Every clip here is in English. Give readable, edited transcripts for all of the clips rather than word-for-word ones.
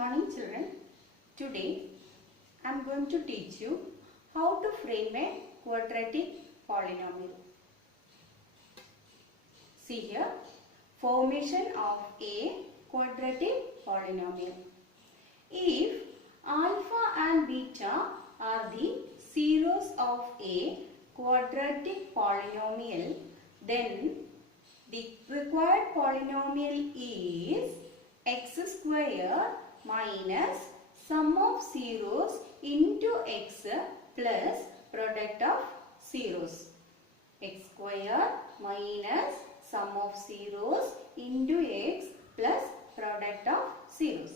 morning children. Today I am going to teach you how to frame a quadratic polynomial. See here, formation of a quadratic polynomial. If alpha and beta are the zeros of a quadratic polynomial, then the required polynomial is x square minus sum of zeros into x plus product of zeros. X square minus sum of zeros into x plus product of zeros.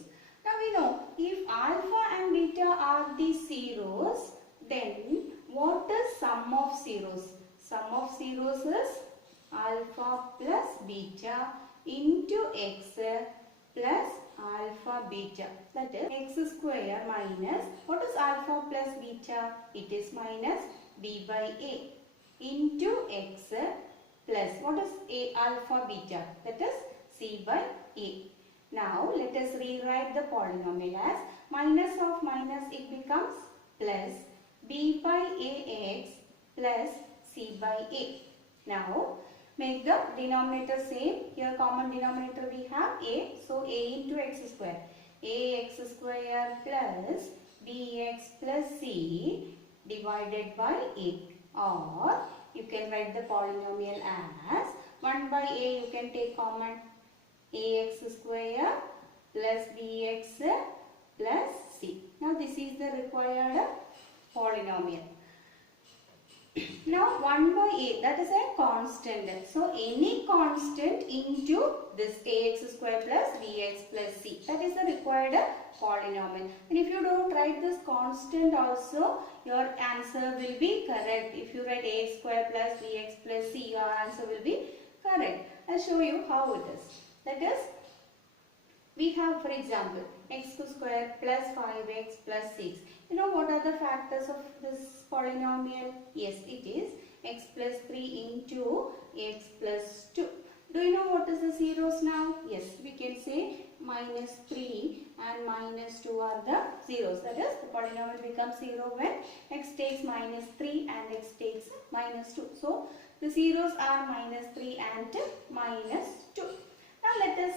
Now we know if alpha and beta are the zeros, then what is sum of zeros? Sum of zeros is alpha plus beta into x plus alpha beta. That is x square minus, what is alpha plus beta? It is minus b by a into x plus, what is a alpha beta? That is c by a. Now let us rewrite the polynomial as minus of minus, it becomes plus b by ax plus c by a. Now make the denominator same. Here common denominator we have a. So a into x square. Ax square plus bx plus c divided by a. Or you can write the polynomial as 1 by a, you can take common, ax square plus bx plus c. Now this is the required polynomial. Now 1 by a, that is a constant. So any constant into this ax square plus bx plus c, that is the required polynomial. And if you don't write this constant also, your answer will be correct. If you write ax square plus bx plus c, your answer will be correct. I'll show you how it is. That is, we have, for example, x square plus 5x plus 6. You know what are the factors of this polynomial? Yes, it is x plus 3 into x plus 2. Do you know what is the zeros now? Yes, we can say minus 3 and minus 2 are the zeros. That is, the polynomial becomes 0 when x takes minus 3 and x takes minus 2. So, the zeros are minus 3 and minus 2. Now, let us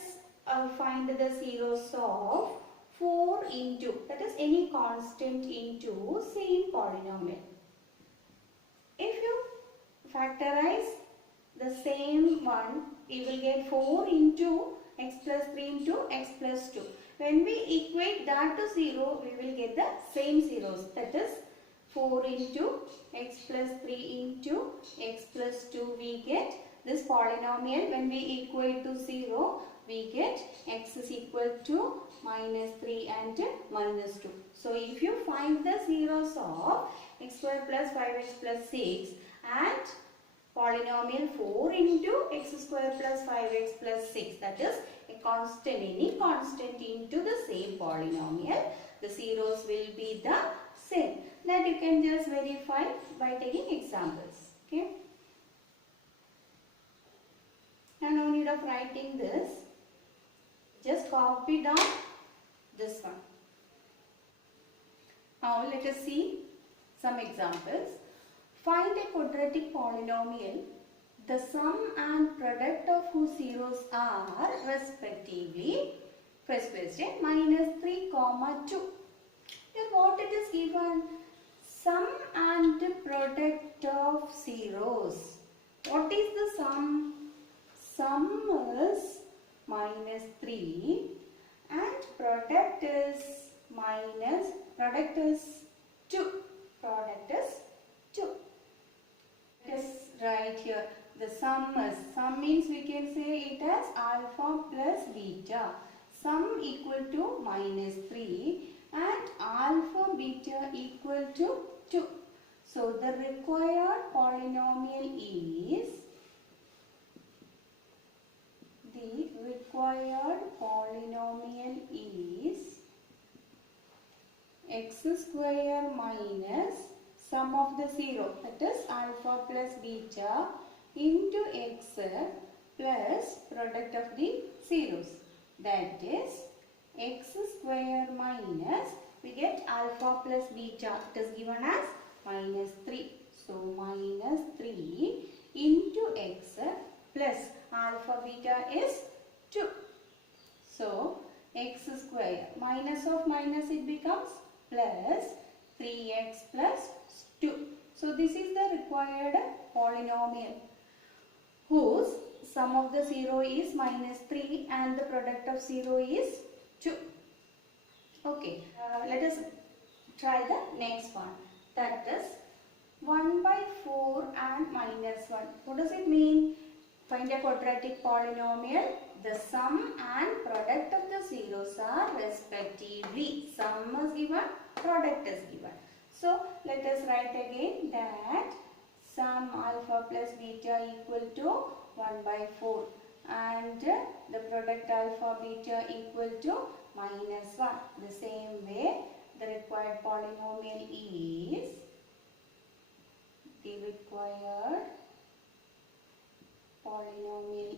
find the zeros of 4 into, that is any constant into same polynomial. If you factorize the same one, we will get 4 into x plus 3 into x plus 2. When we equate that to 0, we will get the same zeros. That is 4 into x plus 3 into x plus 2, we get this polynomial. When we equate to 0, we get x is equal to minus 3 and minus 2. So if you find the zeros of x square plus 5x plus 6 and polynomial 4 into x square plus 5x plus 6, that is a constant, any constant into the same polynomial, the zeros will be the same. That you can just verify by taking examples. Okay. Now no need of writing this. Just copy down this one. Now let us see some examples. Find a quadratic polynomial, the sum and product of whose zeros are respectively, first question, minus 3, 2. Here what it is given? Sum and product of zeros. What is the sum? Sum is minus 3 and product is 2. Product is 2. Let us write here the sum means we can say it as alpha plus beta. Sum equal to minus 3 and alpha beta equal to 2. So the required polynomial is x square minus sum of the zero, that is alpha plus beta into x plus product of the zeros, that is x square minus, we get alpha plus beta. It is given as minus 3. So minus 3 into x plus alpha beta is 2. So x square minus of minus it becomes plus 3x plus 2. So this is the required polynomial whose sum of the 0 is minus 3 and the product of 0 is 2. Okay, let us try the next one. That is 1 by 4 and minus 1. What does it mean? Find a quadratic polynomial. The sum and product of the zeros are respectively. Sum is given, product is given. So let us write again that sum alpha plus beta equal to 1 by 4 and the product alpha beta equal to minus 1. The same way the required polynomial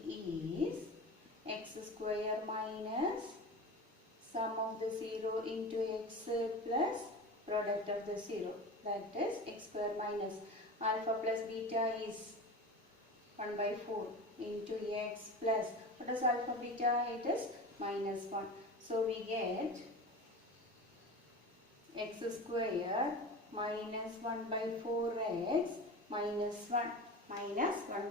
is x square minus sum of the 0 into x plus product of the 0, that is x square minus alpha plus beta is 1 by 4 into x plus, what is alpha beta? It is minus 1. So we get x square minus 1 by 4x minus 1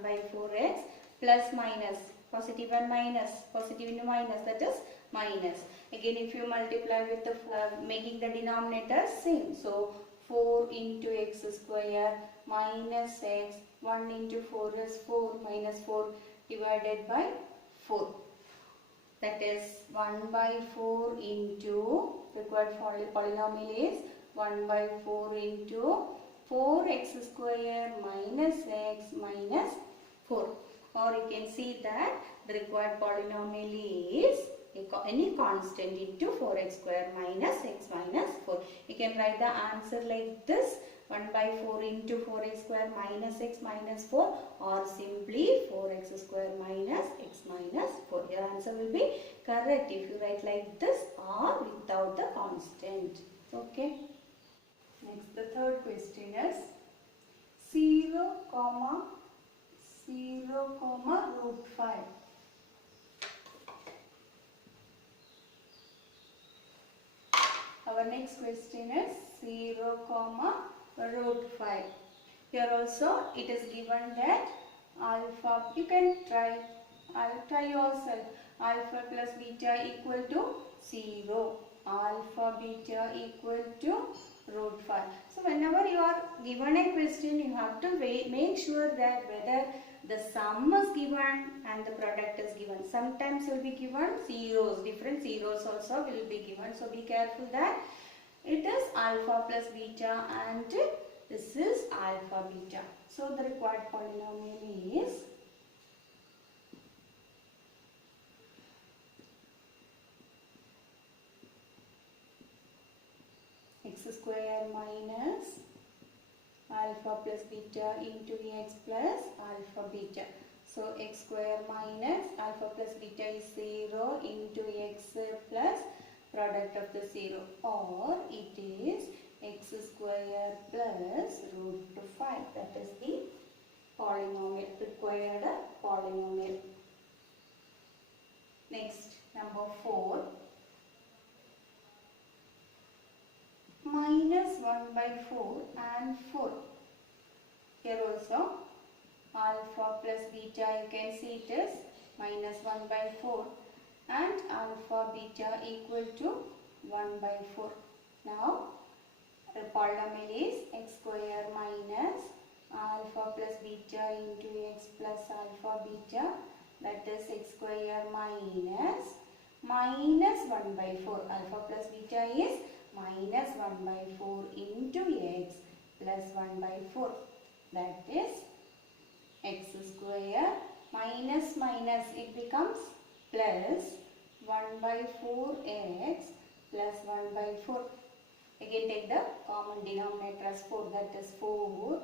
by 4x plus minus positive and minus, positive into minus, that is minus. Again if you multiply with the making the denominator same. So 4 into x square minus x, 1 into 4 is 4 minus 4 divided by 4. That is 1 by 4 into, required polynomial is 1 by 4 into 4x square minus x minus 4. Or you can see that the required polynomial is any constant into 4x square minus x minus 4. You can write the answer like this: 1 by 4 into 4x square minus x minus 4, or simply 4x square minus x minus 4. Your answer will be correct if you write like this or without the constant. Okay. Next, the third question is 0, root 5. Our next question is 0, root 5. Here also it is given that alpha, you can try yourself, alpha plus beta equal to 0, alpha beta equal to root 5. So whenever you are given a question, you have to make sure that whether the sum is given and the product is given. Sometimes will be given zeros, different zeros also will be given. So be careful that it is alpha plus beta and this is alpha beta. So the required polynomial is x square minus alpha plus beta into x plus alpha beta. So x square minus alpha plus beta is 0 into x plus product of the 0, or it is x square plus root 5. That is the polynomial, required polynomial. Next, number 4. Minus 1 by 4 and 4. Here also alpha plus beta, you can see it is minus 1 by 4 and alpha beta equal to 1 by 4. Now the polynomial is x square minus alpha plus beta into x plus alpha beta, that is x square minus 1 by 4. Alpha plus beta is minus 1 by 4 into x plus 1 by 4, that is x square minus minus, it becomes plus 1 by 4x plus 1 by 4. Again take the common denominator as 4, that is 4x.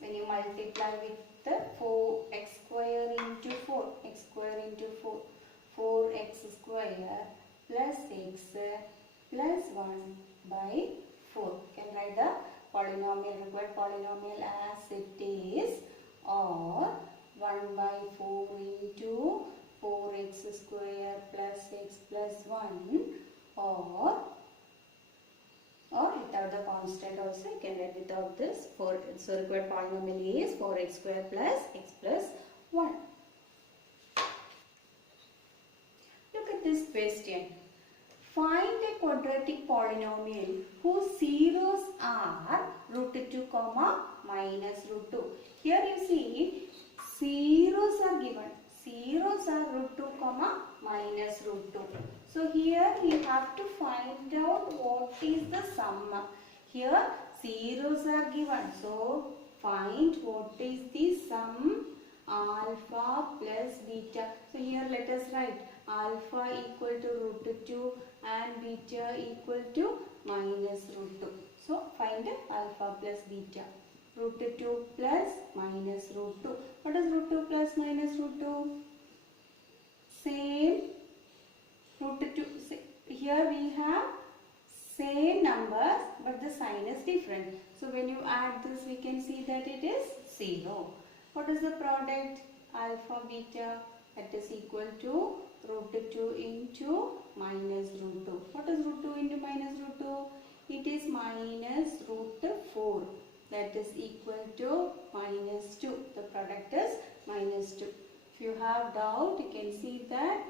When you multiply with the 4x square into 4, x square into 4, 4x square plus x plus 1 by 4. You can write the polynomial, required polynomial as it is, or 1 by 4 into 4x square plus x plus 1, or without the constant also you can write without this. So required polynomial is 4x square plus x plus 1. Look at this question. Find a quadratic polynomial whose zeros are root 2 comma minus root 2. Here you see zeros are given. Zeros are root 2 comma minus root 2. So here we have to find out what is the sum. Here zeros are given. So find what is the sum alpha plus beta. So here let us write alpha equal to root 2 and beta equal to minus root 2. So find alpha plus beta. Root 2 plus minus root 2. What is root 2 plus minus root 2? Same. Root 2. Here we have same numbers but the sign is different. So when you add this we can see that it is 0. What is the product? Alpha beta, that is equal to root 2 into minus root 2. What is root 2 into minus root 2? It is minus root 4. That is equal to minus 2. The product is minus 2. If you have doubt, you can see that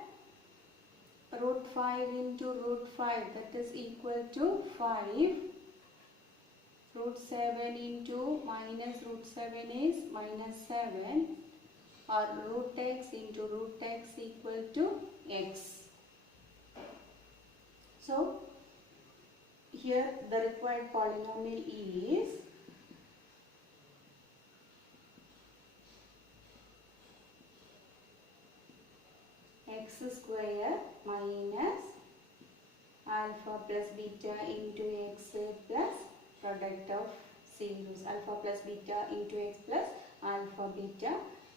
root 5 into root 5, that is equal to 5. Root 7 into minus root 7 is minus 7. Or root x into root x equal to x. So here the required polynomial is x square minus alpha plus beta into x plus product of zeros. Alpha plus beta into x plus alpha beta,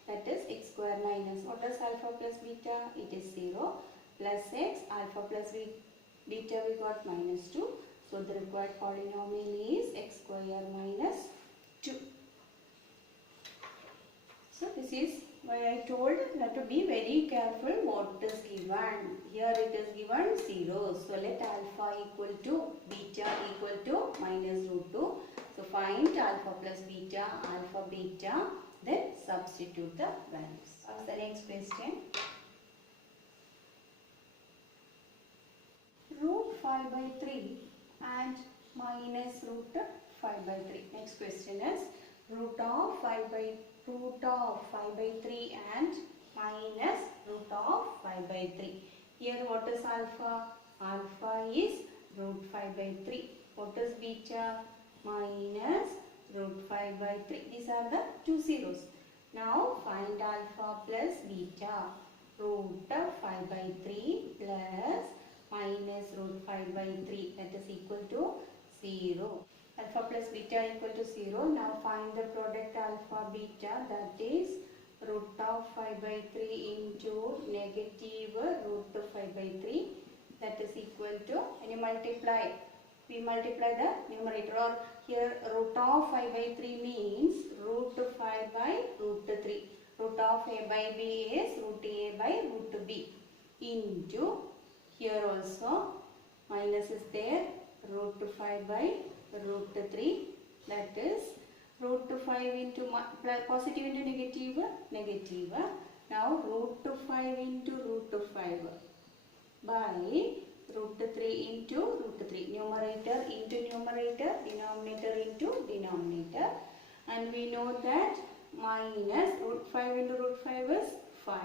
that is x square minus. What is alpha plus beta? It is 0 plus x. Alpha plus beta we got minus 2. So the required polynomial is x square minus 2. So this is why I told you have to be very careful what is given. Here it is given 0. So let alpha equal to beta equal to minus root 2. So find alpha plus beta, alpha beta, then substitute the values. Ask the next question. Root 5 by 3 and minus root 5 by 3. Next question is root of 5 by 3 and minus root of 5 by 3. Here what is alpha? Alpha is root 5 by 3. What is beta? Minus root 5 by 3. These are the two zeros. Now find alpha plus beta. Root 5 by 3 plus minus root 5 by 3, that is equal to 0. Alpha plus beta equal to 0. Now find the product alpha beta, that is root of 5 by 3 into negative root of 5 by 3, that is equal to, and you multiply. We multiply the numerator, or here root of 5 by 3 means root 5 by root 3. Root of a by b is root a by root b into, here also minus is there, root 5 by root 3, that is root 5 into positive into negative, negative. Now root 5 into root 5 by root 3 into root 3. Numerator into numerator, denominator into denominator. And we know that minus root 5 into root 5 is 5.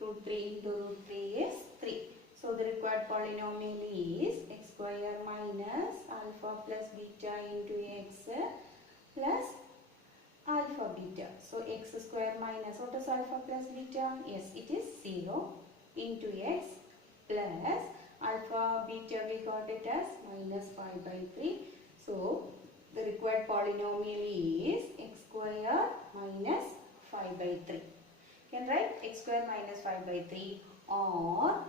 Root 3 into root 3 is 3. So the required polynomial is x square minus alpha plus beta into x plus alpha beta. So x square minus, what is alpha plus beta? Yes, it is 0 into x plus alpha beta, we got it as minus 5 by 3. So the required polynomial is x square minus 5 by 3. You can write x square minus 5 by 3, or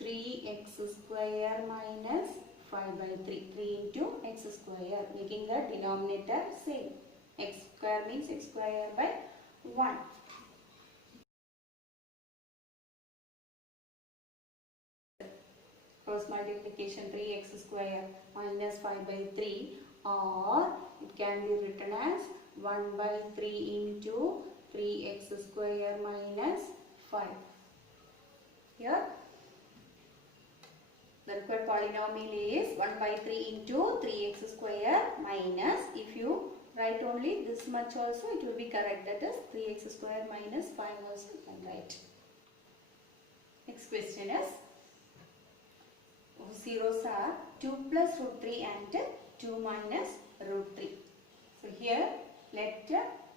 3x square minus 5 by 3. 3 into x square, making the denominator same. X square means x square by 1. Cross multiplication 3x square minus 5 by 3, or it can be written as 1 by 3 into 3x square minus 5. Here the required polynomial is 1 by 3 into 3x square minus, if you write only this much also it will be correct, that is 3x square minus 5 also you can write. Next question is, zeros are 2 plus root 3 and 2 minus root 3. So here let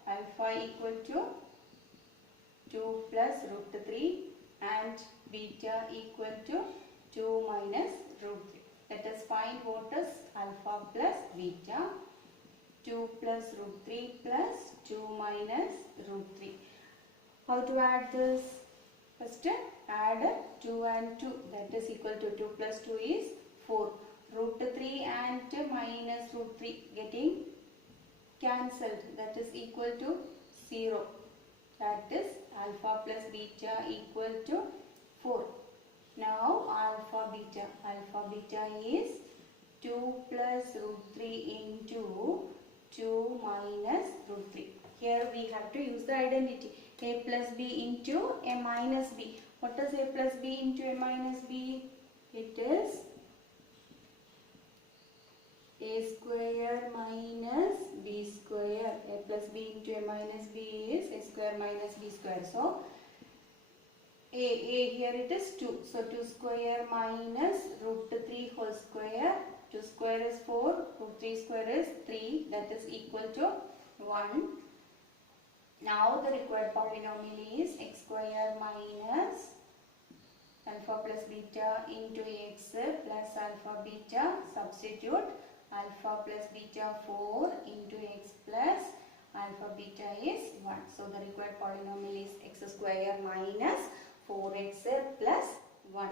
alpha equal to 2 plus root 3 and beta equal to 2 minus root 3. Let us find what is alpha plus beta. 2 plus root 3 plus 2 minus root 3. How to add this? First add 2 and 2, that is equal to 2 plus 2 is 4. Root 3 and minus root 3 getting cancelled, that is equal to 0. That is alpha plus beta equal to 4. Now alpha beta is 2 plus root 3 into 2 minus root 3. Here we have to use the identity a plus b into a minus b. What is a plus b into a minus b? It is a square minus b square. A plus b into a minus b is a square minus b square. So a here it is 2. So 2 square minus root 3 whole square. 2 square is 4. Root 3 square is 3. That is equal to 1. Now the required polynomial is x square minus alpha plus beta into x plus alpha beta. Substitute alpha plus beta 4 into x plus alpha beta is 1. So the required polynomial is x square minus 4x plus 1.